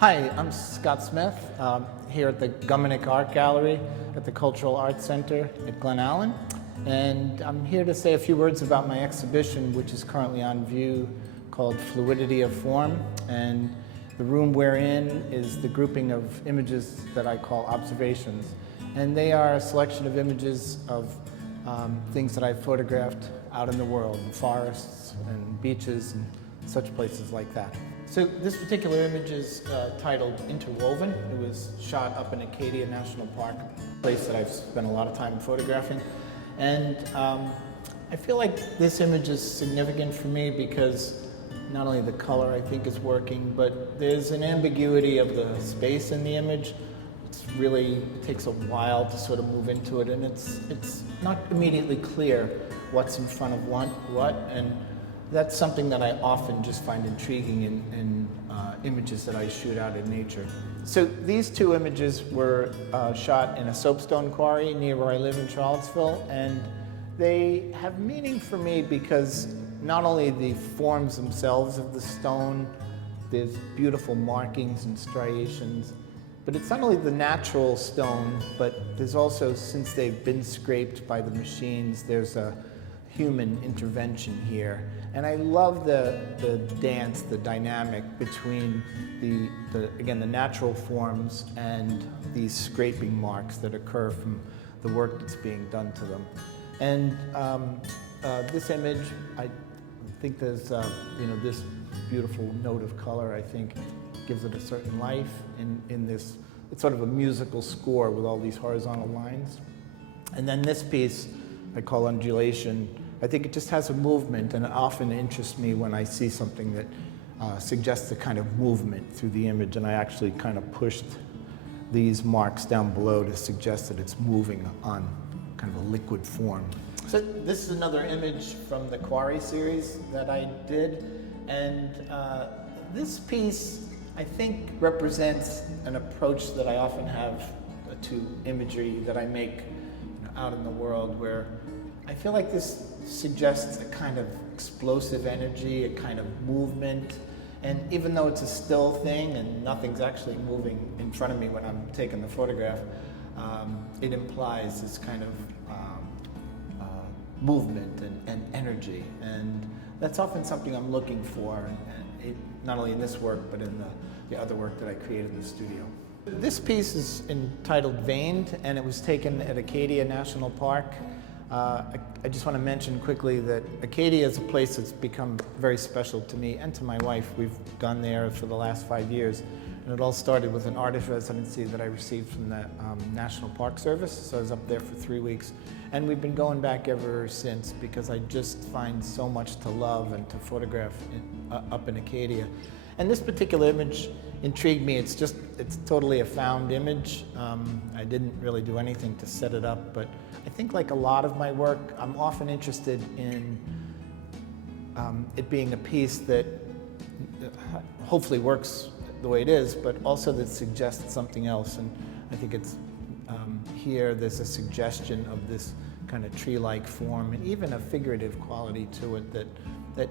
Hi, I'm Scott Smith, here at the Gumminick Art Gallery at the Cultural Arts Center at Glen Allen. And I'm here to say a few words about my exhibition, which is currently on view, called Fluidity of Form. And the room we're in is the grouping of images that I call observations. And they are a selection of images of things that I've photographed out in the world, in forests and beaches and such places like that. So this particular image is titled Interwoven. It was shot up in Acadia National Park, a place that I've spent a lot of time photographing. And I feel like this image is significant for me because not only the color I think is working, but there's an ambiguity of the space in the image. It takes a while to sort of move into it, and it's not immediately clear what's in front of what, and that's something that I often just find intriguing in images that I shoot out in nature. So these two images were shot in a soapstone quarry near where I live in Charlottesville, and they have meaning for me because not only the forms themselves of the stone, there's beautiful markings and striations, but it's not only the natural stone, but there's also, since they've been scraped by the machines, there's a human intervention here. And I love the dance, the dynamic between the natural forms and these scraping marks that occur from the work that's being done to them. And this image, I think there's, this beautiful note of color, I think, gives it a certain life in this. It's sort of a musical score with all these horizontal lines. And then this piece I call Undulation. I think it just has a movement, and it often interests me when I see something that suggests a kind of movement through the image, and I actually kind of pushed these marks down below to suggest that it's moving on kind of a liquid form. So this is another image from the Quarry series that I did, and this piece I think represents an approach that I often have to imagery that I make out in the world, where I feel like this suggests a kind of explosive energy, a kind of movement, and even though it's a still thing and nothing's actually moving in front of me when I'm taking the photograph, it implies this kind of movement and energy, and that's often something I'm looking for, not only in this work but in the other work that I created in the studio. This piece is entitled Veined, and it was taken at Acadia National Park. I just want to mention quickly that Acadia is a place that's become very special to me and to my wife. We've gone there for the last 5 years, and it all started with an artist residency that I received from the National Park Service. So I was up there for 3 weeks, and we've been going back ever since because I just find so much to love and to photograph up in Acadia. And this particular image intrigued me. It's totally a found image. I didn't really do anything to set it up, but I think like a lot of my work, I'm often interested in it being a piece that hopefully works the way it is, but also that suggests something else. And I think it's here there's a suggestion of this kind of tree-like form and even a figurative quality to it that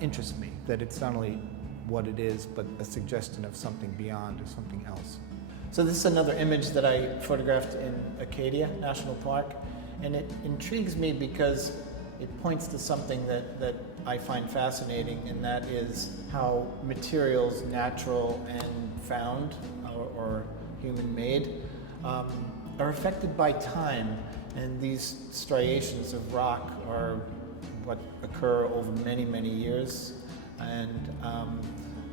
interests me, that it's not only what it is, but a suggestion of something beyond or something else. So this is another image that I photographed in Acadia National Park, and it intrigues me because it points to something that I find fascinating, and that is how materials, natural and found or human-made, are affected by time, and these striations of rock are what occur over many, many years. And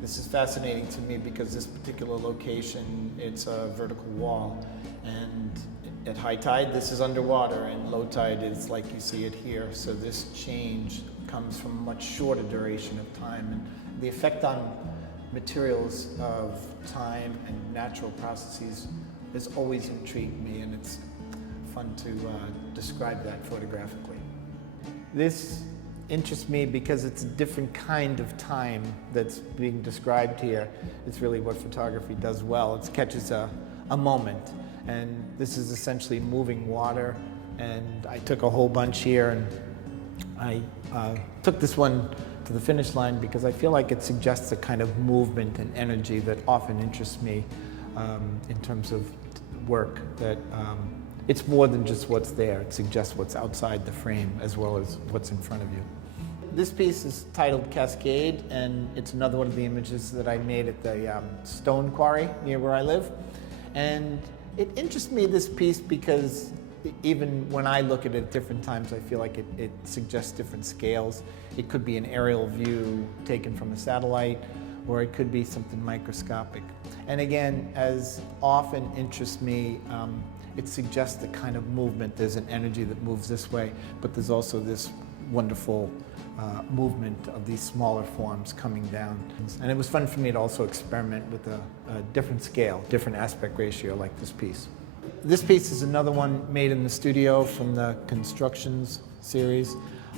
this is fascinating to me because this particular location, it's a vertical wall, and at high tide this is underwater, and low tide is like you see it here. So this change comes from a much shorter duration of time, and the effect on materials of time and natural processes has always intrigued me, and it's fun to describe that photographically. This interests me because it's a different kind of time that's being described here. It's really what photography does well. It catches a moment, and this is essentially moving water, and I took a whole bunch here, and I took this one to the finish line because I feel like it suggests a kind of movement and energy that often interests me in terms of work, that it's more than just what's there. It suggests what's outside the frame as well as what's in front of you. This piece is titled Cascade, and it's another one of the images that I made at the stone quarry near where I live. And it interests me, this piece, because even when I look at it at different times, I feel like it suggests different scales. It could be an aerial view taken from a satellite, or it could be something microscopic. And again, as often interests me, it suggests the kind of movement. There's an energy that moves this way, but there's also this wonderful movement of these smaller forms coming down. And it was fun for me to also experiment with a different scale, different aspect ratio like this piece. This piece is another one made in the studio from the Constructions series.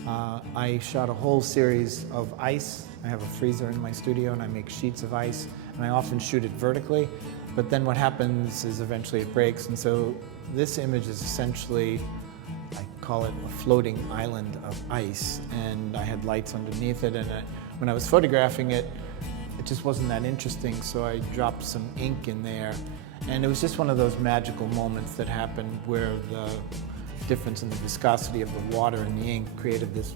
I shot a whole series of ice. I have a freezer in my studio and I make sheets of ice, and I often shoot it vertically, but then what happens is eventually it breaks, and so this image is essentially, I call it a floating island of ice, and I had lights underneath it, and when I was photographing it, it just wasn't that interesting, so I dropped some ink in there, and it was just one of those magical moments that happened where the difference in the viscosity of the water and the ink created this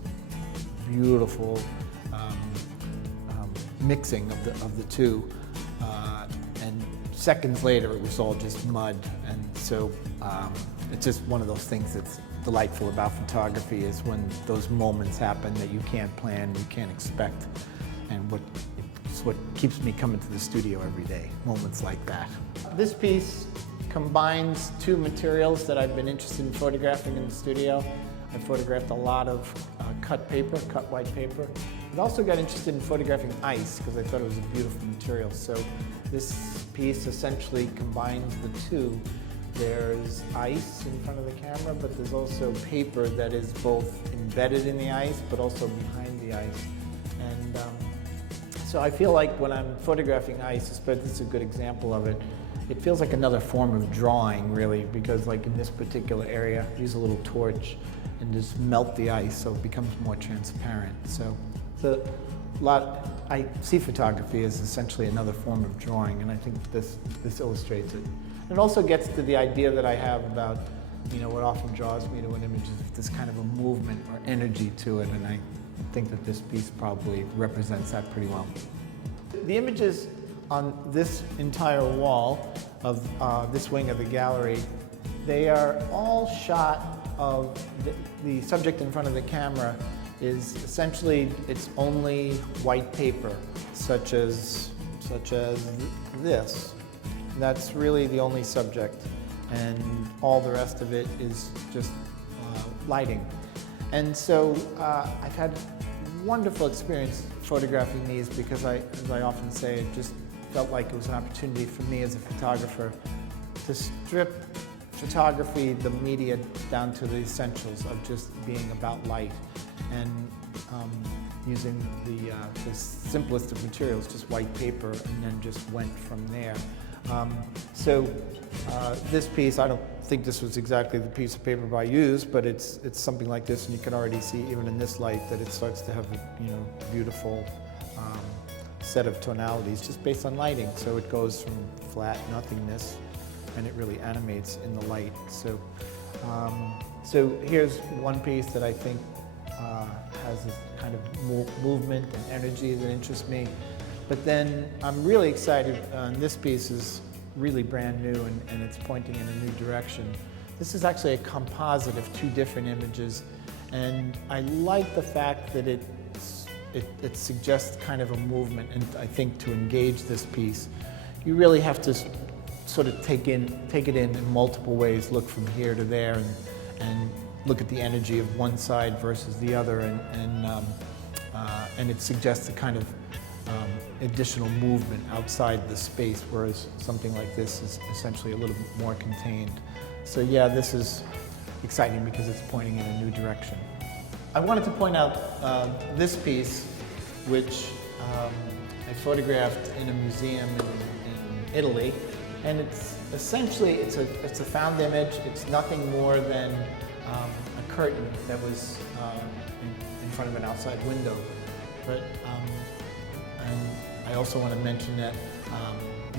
beautiful mixing of the two, and seconds later it was all just mud, and so it's just one of those things that's delightful about photography, is when those moments happen that you can't plan, you can't expect, and it's what keeps me coming to the studio every day, moments like that. This piece combines two materials that I've been interested in photographing in the studio. I photographed a lot of cut paper, cut white paper. I also got interested in photographing ice because I thought it was a beautiful material. So this piece essentially combines the two. There's ice in front of the camera, but there's also paper that is both embedded in the ice but also behind the ice. And so I feel like when I'm photographing ice, but this is a good example of it, it feels like another form of drawing, really, because like in this particular area, use a little torch and just melt the ice so it becomes more transparent. So I see photography as essentially another form of drawing, and I think this illustrates it. It also gets to the idea that I have about, what often draws me to an image is this kind of a movement or energy to it, and I think that this piece probably represents that pretty well. The images on this entire wall of this wing of the gallery, they are all shot of the subject in front of the camera is essentially, it's only white paper, such as this. That's really the only subject, and all the rest of it is just lighting. And so I've had wonderful experience photographing these because as I often say, it just felt like it was an opportunity for me as a photographer to strip photography, the media, down to the essentials of just being about light, and using the simplest of materials, just white paper, and then just went from there. This piece, I don't think this was exactly the piece of paper I used, but it's something like this, and you can already see even in this light that it starts to have a beautiful set of tonalities just based on lighting. So it goes from flat nothingness, and it really animates in the light. So here's one piece that I think has this kind of movement and energy that interests me. But then I'm really excited, this piece is really brand new and it's pointing in a new direction. This is actually a composite of two different images, and I like the fact that it suggests kind of a movement, and I think to engage this piece, you really have to sort of take it in multiple ways, look from here to there, and look at the energy of one side versus the other, and it suggests a kind of additional movement outside the space, whereas something like this is essentially a little bit more contained. So yeah, this is exciting because it's pointing in a new direction. I wanted to point out this piece, which I photographed in a museum in Italy, and it's essentially it's a found image. It's nothing more than a curtain that was in front of an outside window. but and I also want to mention that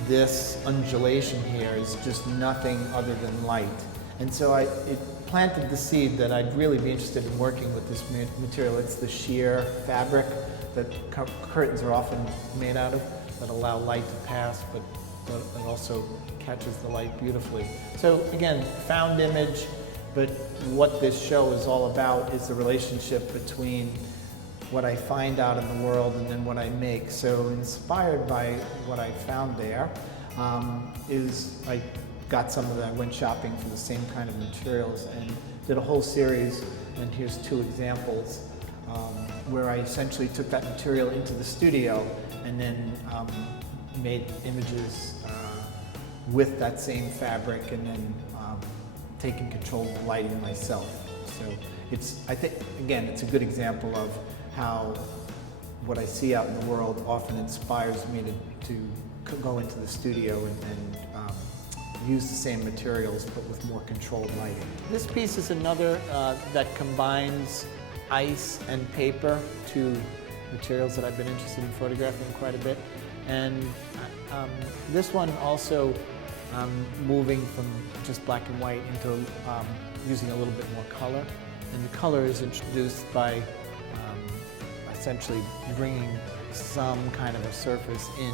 this undulation here is just nothing other than light. And so it planted the seed that I'd really be interested in working with this material. It's the sheer fabric that curtains are often made out of that allow light to pass, but it also catches the light beautifully. So again, found image, but what this show is all about is the relationship between what I find out in the world and then what I make. So inspired by what I found there is I got some of that, I went shopping for the same kind of materials and did a whole series, and here's two examples where I essentially took that material into the studio and then made images with that same fabric and then taking control of the lighting myself. So I think, again, it's a good example of how what I see out in the world often inspires me to go into the studio and use the same materials but with more controlled lighting. This piece is another that combines ice and paper, two materials that I've been interested in photographing quite a bit. And this one also moving from just black and white into using a little bit more color. And the color is introduced by essentially bringing some kind of a surface in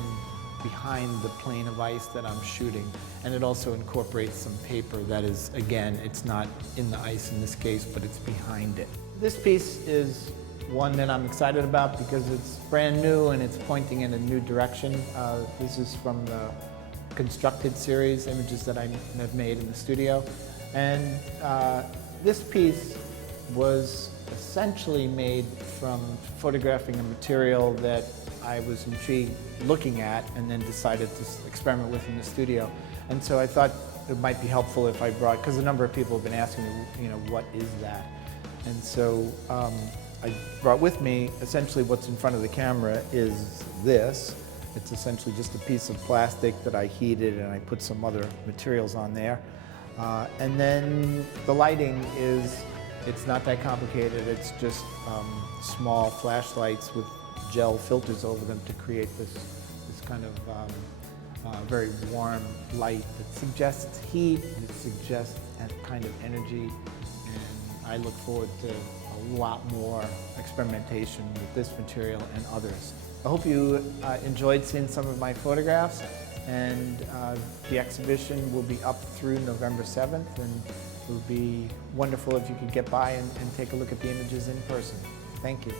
behind the plane of ice that I'm shooting. And it also incorporates some paper that is, again, it's not in the ice in this case, but it's behind it. This piece is one that I'm excited about because it's brand new and it's pointing in a new direction. This is from the Constructed series, images that I have made in the studio. And this piece was essentially made from photographing a material that I was intrigued looking at and then decided to experiment with in the studio. And so I thought it might be helpful if I brought, because a number of people have been asking me, you know, what is that? And so I brought with me essentially what's in front of the camera is this. It's essentially just a piece of plastic that I heated and I put some other materials on there. And then the lighting it's not that complicated. It's just small flashlights with gel filters over them to create this kind of very warm light that suggests heat, it suggests a kind of energy, and I look forward to a lot more experimentation with this material and others. I hope you enjoyed seeing some of my photographs, and the exhibition will be up through November 7th, and it would be wonderful if you could get by and take a look at the images in person. Thank you.